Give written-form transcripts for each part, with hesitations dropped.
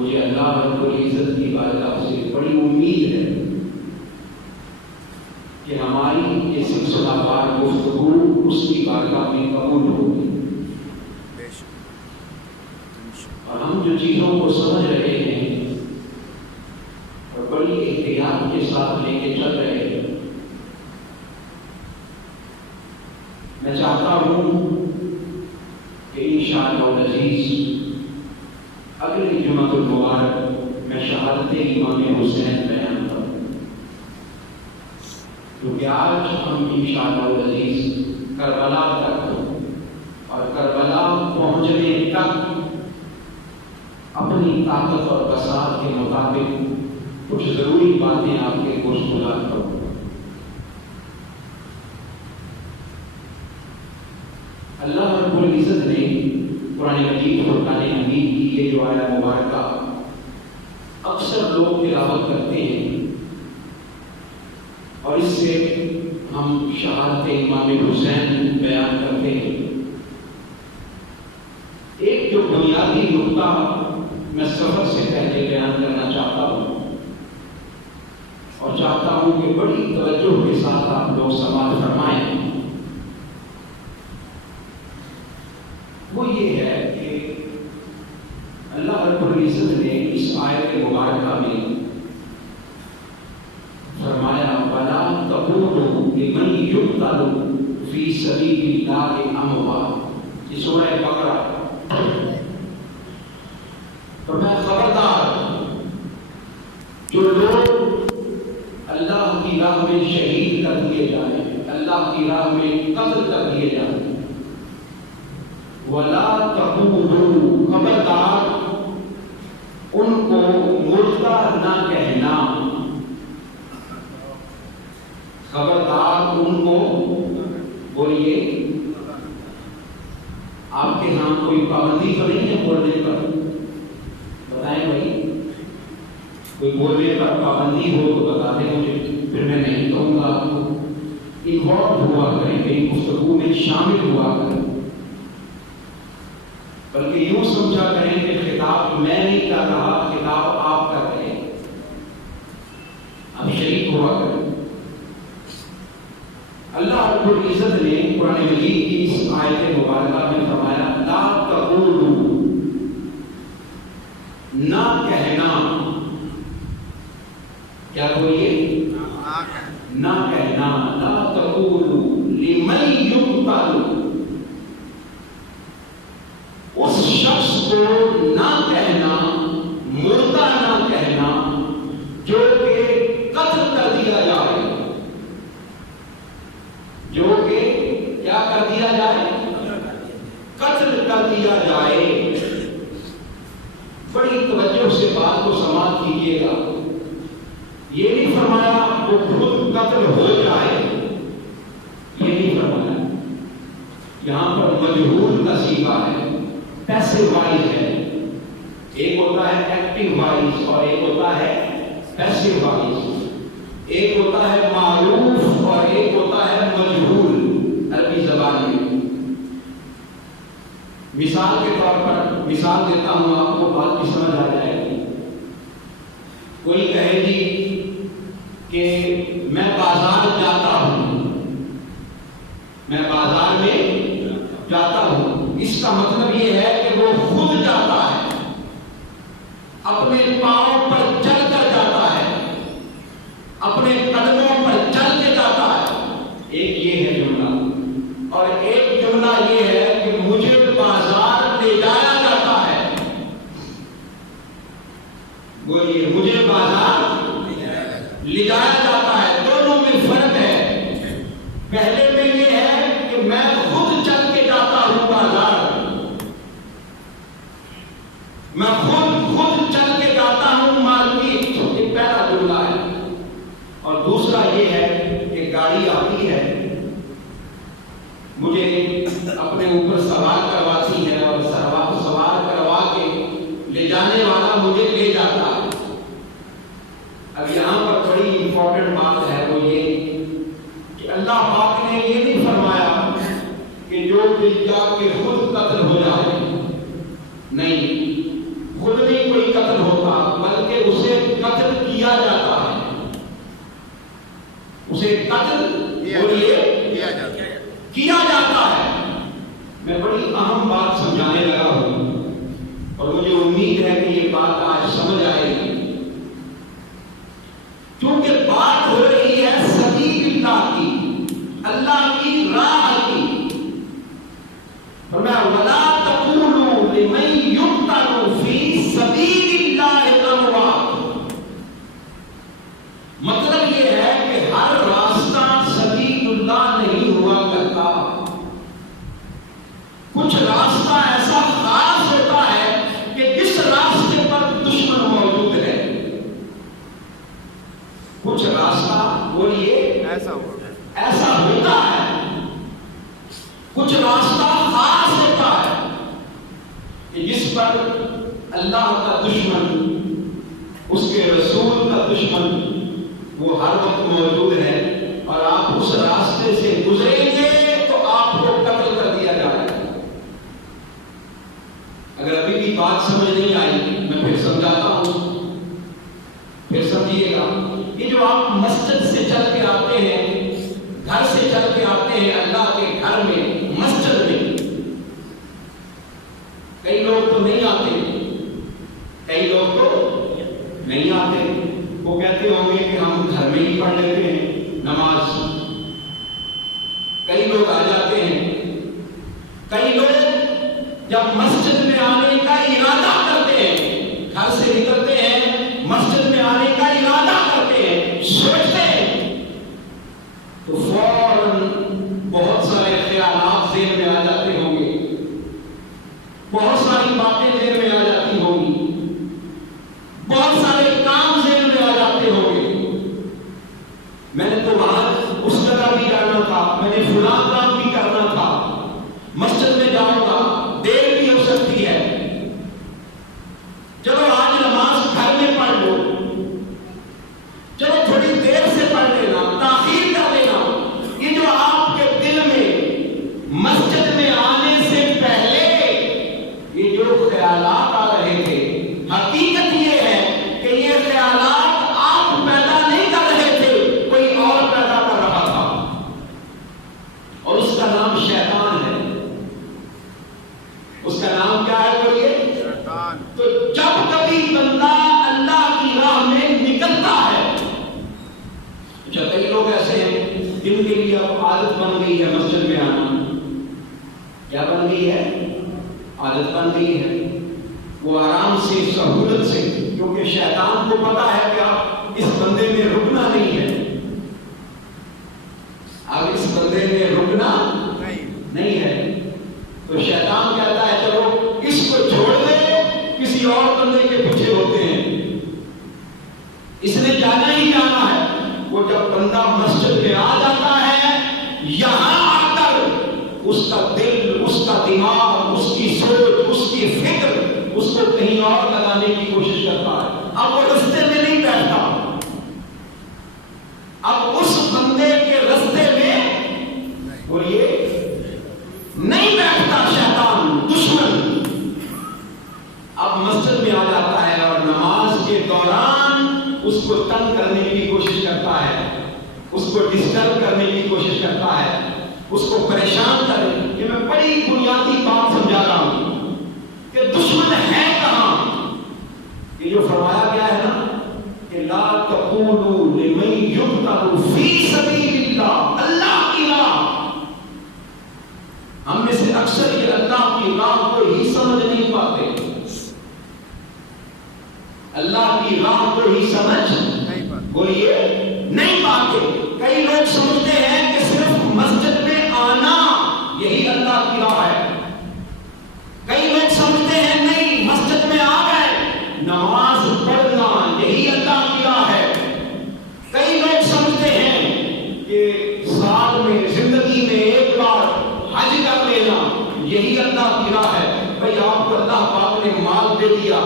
مجھے اللہ رب العزت کی بارگاہ سے بڑی امید ہے کہ ہماری یہ سلسلہ وار گفتگو اس کی بارگاہ میں قبول ہوگی، اور ہم جو چیزوں کو سمجھ رہے ہیں اور بڑی احتیاط کے ساتھ لے کے چل رہے ہیں، میں چاہتا ہوں کہ انشاءاللہ العزیز اگلے جمعۃ المبارک میں شہادت امام حسین بیان کروں، کیونکہ آج ہم انشاءاللہ العزیز کربلا تک اور کربلا پہنچنے تک اپنی طاقت اور بصارت کے مطابق کچھ ضروری باتیں آپ کے گوشت گزار کروں۔ اللہ رب العزت نے قرآن مجید فرقان حمید کی یہ جو آیت مبارکہ اکثر لوگ تلاوت کرتے ہیں، اور اس سے ہم شہادت امام حسین بیان کرتے ہیں، ایک جو بنیادی نقطہ میں سفر سے پہلے بیان کرنا چاہتا ہوں، اور چاہتا ہوں کہ بڑی توجہ کے ساتھ آپ لوگ سماعت فرمائیں، وہ یہ ہے کہ اللہ رب العزت نے اس آیت مبارکہ میں فرمایا وَلَا تَقُولُوا لِمَنْ يُقْتَلُ فِي سَبِيلِ اللَّهِ أَمْوَاتٌ، یہ سورہ بقرہ۔ فرمایا خبردار جو لوگ اللہ کی راہ میں شہید کر دیے جائیں، اللہ کی راہ میں قتل کر دیے جائیں، وَلَا تَقُولُوا، خبردار ان کو مردہ نہ کہنا، خبردار ان کو، بولیے آپ کے ہاں کوئی پابندی تو نہیں ہے بولنے پر؟ بتائیں بھائی، کوئی بولنے پر پابندی ہو تو بتا دیں مجھے، پھر میں نہیں کہوں گا آپ کو۔ انوالو ہوا کریں، میری گفتگو میں شامل ہوا کریں، بلکہ یوں سمجھا کریں کہ خطاب میں نہیں کر رہا، خطاب آپ کر رہے ہیں، اب شریک ہوا کریں۔ اللہ رب العزت نے قرآن مجید کی اس آیت مبارکہ میں فرمایا لا تقولوا، نہ کہنا، کیا بولیے؟ نہ کہنا، لا تقولوا لمن یقتل، اس شخص کو نہ کہنا، مردہ نہ کہنا جو کہ قتل کر دیا جائے، جو کہ کیا کر دیا جائے؟ قتل کر دیا جائے۔ بڑی توجہ سے بات کو سماعت کیجیے گا، یہ نہیں فرمایا وہ خود قتل ہو جائے، یہ نہیں فرمایا، یہاں پر مجہول کا صیغہ ہے، پیسو وائز ہے، ایک ہوتا ہے ایکٹیو وائز اور ایک ہوتا ہے پیسو وائز، ایک ہوتا ہے معروف اور ایک ہوتا ہے مجہول عربی زبان میں۔ مثال کے طور پر مثال دیتا ہوں آپ کو، بات کی سمجھ آ جائے گی۔ کوئی کہے گی کہ میں بازار جاتا ہوں، میں بازار میں جاتا ہوں، اس کا مطلب یہ ہے کہ وہ خود جاتا ہے، اپنے پاؤں پر چل کر جاتا ہے، اپنے قدموں پر چل کے جاتا ہے، ایک یہ ہے جملہ، اور ایک جملہ یہ ہے کہ مجھے بازار لے جایا جاتا ہے، بولیے مجھے بازار لے جایا جاتا ہے، دونوں میں فرق ہے۔ پہلے میں یہ ہے کہ میں خود چل کے جاتا ہوں بازار، میں خود چل کے جاتا ہوں مارکیٹ، یہ پہلا جملہ ہے، اور دوسرا یہ ہے کہ گاڑی آتی ہے، مجھے اپنے اوپر سوار کرواتی ہے اور سوار کروا کے لے جانے والا مجھے لے جاتا ہے۔ اب یہاں پر بڑی امپورٹنٹ بات ہے، وہ یہ کہ اللہ پاک نے یہ نہیں فرمایا کہ جو دل جا کے خود قتل ہو جائے، نہیں، خود نہیں کوئی قتل ہو لمن یقتل فی سبیل اللہ اموات، مطلب یہ ہے کہ ہر راستہ سبیل اللہ نہیں ہوا کرتا، کچھ راستہ ایسا خاص ہوتا ہے کہ جس راستے پر دشمن موجود ہے، کچھ راستہ بولیے ایسا ہوتا ہے، کچھ راستہ خاص ہوتا ہے کہ جس پر اللہ کا دشمن، اس کے رسول کا دشمن وہ ہر وقت موجود ہے، اور آپ اس راستے سے گزریں گے تو آپ کو قتل کر دیا جائے گا۔ اگر ابھی بھی بات سمجھ نہیں آئی میں پھر سمجھاتا ہوں، پھر سمجھیے گا۔ یہ جو آپ مسجد سے چل کے آتے ہیں، گھر سے چل کے آتے ہیں اللہ کے گھر میں، مسجد میں، کئی لوگ تو نہیں آتے، کئی لوگ تو نہیں آتے، وہ کہتے ہوں گے کہ ہم گھر میں ہی پڑھ لیتے ہیں نماز۔ کئی لوگ آ جاتے ہیں، کئی لوگ جب مسجد میں آنے کا ارادہ کرتے ہیں، گھر سے نکلتے ہیں مسجد میں آنے کا ارادہ کرتے ہیں، سوچتے ہیں تو فوراً بہت سارے خیالات ذہن میں آ جاتے ہوں گے، بہت ساری باتیں ذہن میں آ جاتی ہوں گی، بہت سارے کام ذہن میں آ جاتے ہوں گے۔ میں نے تو وہاں اس جگہ بھی جانا تھا، میں نے فلاں کام بھی کرنا تھا، مسجد میں جاؤں گا، دیر بھی ہو سکتی ہے، چلو آج نماز گھر میں پڑھ لو، چلو تھوڑی دیر سے پڑھ لینا، تاخیر کر لینا۔ یہ جو آپ کے دل میں مسجد میں آنے سے پہلے یہ جو خیالات آ رہے تھے، حقیقت یہ ہے کہ یہ خیالات آپ پیدا نہیں کر رہے تھے، کوئی اور پیدا کر رہا تھا، اور اس کا نام شیطان ہے۔ اس کا نام کیا ہے بولیے؟ شیطان۔ تو جب کبھی بندہ اللہ کی راہ میں نکلتا ہے، اچھا کئی لوگ ایسے ہیں جن کے لیے اب عادت بن گئی ہے مسجد میں آنا، کیا بن گئی ہے؟ عادت بن گئی ہے۔ وہ آرام سے، سہولت سے، کیونکہ شیطان کو پتا ہے کہ آپ اس بندے میں رکنا نہیں ہے، اب اس بندے میں رکنا نہیں ہے، تو شیطان کہتا ہے چلو اس کو چھوڑ دے، کسی اور بندے کے پیچھے ہوتے ہیں، اس نے جانا ہی جانا ہے۔ وہ جب بندہ مسجد میں آ جاتا ہے، یہاں آ کر اس کا دل، اس کا دماغ، اس کی سوچ، اس کی فکر اس کو کہیں اور لگانے کی کوشش کرتا ہے۔ اب وہ رستے میں نہیں بیٹھتا، اب اس بندے کے رستے میں بولیے نہیں بیٹھتا شیطان، دشمن۔ اب مسجد میں آ جاتا ہے اور نماز کے دوران اس کو تنگ کرنے کی کوشش کرتا ہے، اس کو ڈسٹرب کرنے کی کوشش کرتا ہے، اس کو پریشان کرنے۔ یہ میں بڑی بنیادی بات سمجھا رہا ہوں کہ دشمن ہے کہاں۔ یہ جو فرمایا گیا ہے نا کہ لا تقولوا لمن یقتل فی سبیل اللہ، اللہ کی راہ، ہم میں سے اکثر یہ اللہ کی راہ کو ہی سمجھ نہیں پاتے، اللہ کی راہ کو ہی سمجھ بولیے نہیں پاتے۔ کئی لوگ سمجھتے ہیں کہ صرف مسجد میں آنا یہی اللہ کی راہ ہے، کئی لوگ سمجھتے ہیں نہیں مسجد میں آ گئے نماز پڑھنا یہی اللہ کی راہ ہے، کئی لوگ سمجھتے ہیں کہ سال میں، زندگی میں ایک بار حج کر لینا یہی اللہ کی راہ ہے۔ بھائی آپ کو اللہ پاک نے مال دے دیا،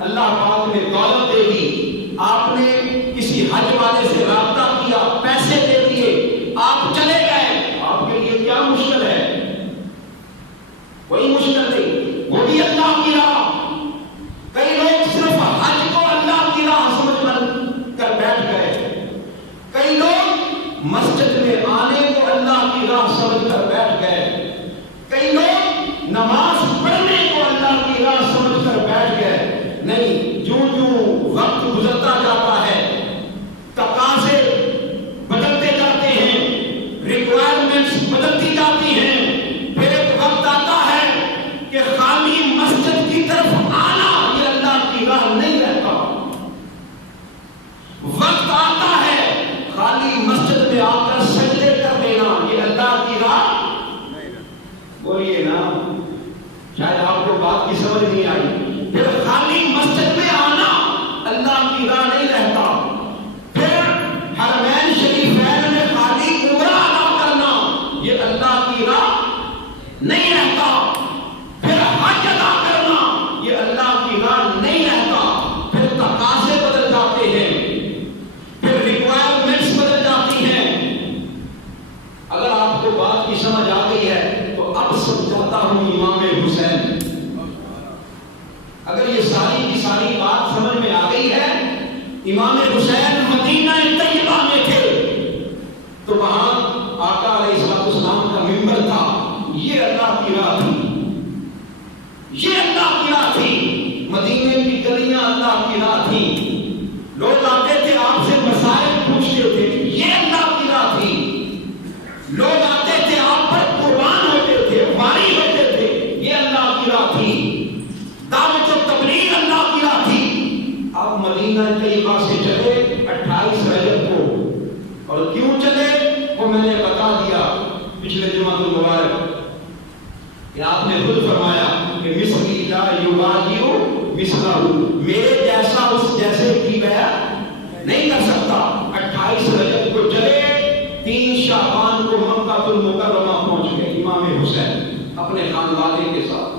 اللہ پاک نے دولت دے دی، آپ نے کسی حج والے سے رابطہ کیا، پیسے دے دیے، آپ چلے گئے، آپ کے لیے کیا مشکل ہے؟ کوئی مشکل نہیں، وہ بھی اللہ کی راہ۔ کئی لوگ صرف حج کو اللہ کی راہ سمجھ کر بیٹھ گئے، کئی لوگ مسجد میں آنے کو اللہ کی راہ سمجھ کر بیٹھ گئے، کئی لوگ نماز پڑھنے کو اللہ کی راہ سمجھ کر بیٹھ گئے۔ نہیں، جو وقت گزرتا جاتا ہے، تقاضے نہیں آئی. پھر خالی مسجد میں آنا اللہ کی راہ نہیں رہتا. پھر حرمین شریفین میں خالی عمرہ ادا کرنا یہ اللہ کی راہ نہیں رہتا. پھر حج ادا کرنا یہ اللہ کی راہ نہیں رہتا. پھر تقاضے بدل جاتے ہیں، پھر ریکوائرمنٹس بدل جاتی ہیں. اگر آپ کو بات کی سمجھ آ گئی ہے تو اب سمجھاتا ہوں امام حسین. اگر یہ ساری کی ساری بات سمجھ میں آ گئی ہے، امام حسین مدینہ طیبہ میں تھے تو وہاں آقا علیہ السلام کا منبر تھا. یہ اللہ کی راہ تھی، یہ اللہ کی راہ تھی. مدینے کی گلیاں اللہ کی راہ تھی. لوگ آتے تھے آپ سے مسائل پوچھتے تھے، یہ اللہ کی راہ تھی. لوگ آتے تھے آپ پر قربان ہوتے تھے، واری ہوتے تھے، یہ اللہ کی راہ تھی. دعوت و تبلیغ اللہ کی راہ تھی. آپ مدینہ طیبہ سے چلے 28 رجب کو، اور کیوں چلے وہ میں نے بتا دیا پچھلے جمعہ المبارک کہ آپ نے خود فرمایا کہ مثلی لا یبالیو مثلہ، میرے جیسا اس جیسے کی بیان نہیں کر سکتا. 28 رجب کو چلے، 3 شعبان کو مکہ المکرمہ پہنچ گئے امام حسین اپنے خانوادے کے ساتھ.